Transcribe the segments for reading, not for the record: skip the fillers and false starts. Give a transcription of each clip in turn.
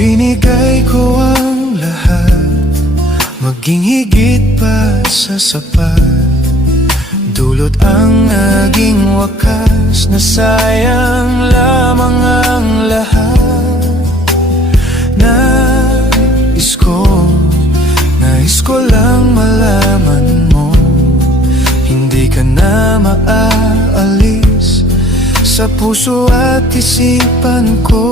Binigay ko ang lahat, maging higit pa sa sapat. Dulot ang naging wakas, na sayang lamang ang lahat. Nais ko lang malaman mo, hindi ka na maaalis sa puso at isipan ko.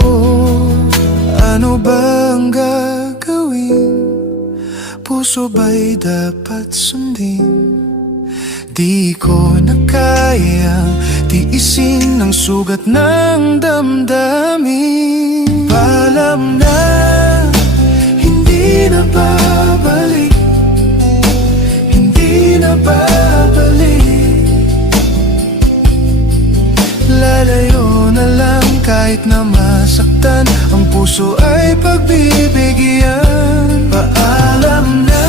Ano ba ang gagawin? Puso ba'y dapat sundin? Di ko na kayang tiisin ang sugat ng damdamin. Paalam na, hindi na babalik, hindi na babalik. Lalayo na lang kahit na masaktan, ang puso ay pagbibigyan. Paalam na,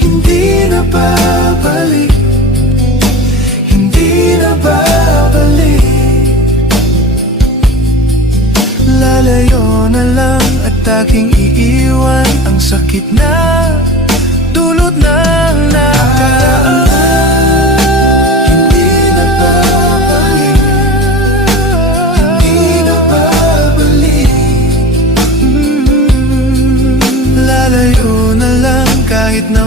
hindi na babalik, hindi na babalik. Lalayo na lang at aking iiwan ang sakit na dulot ng nakaraan. Hindi na babalik, hindi na babalik. Lalayo na lang kahit na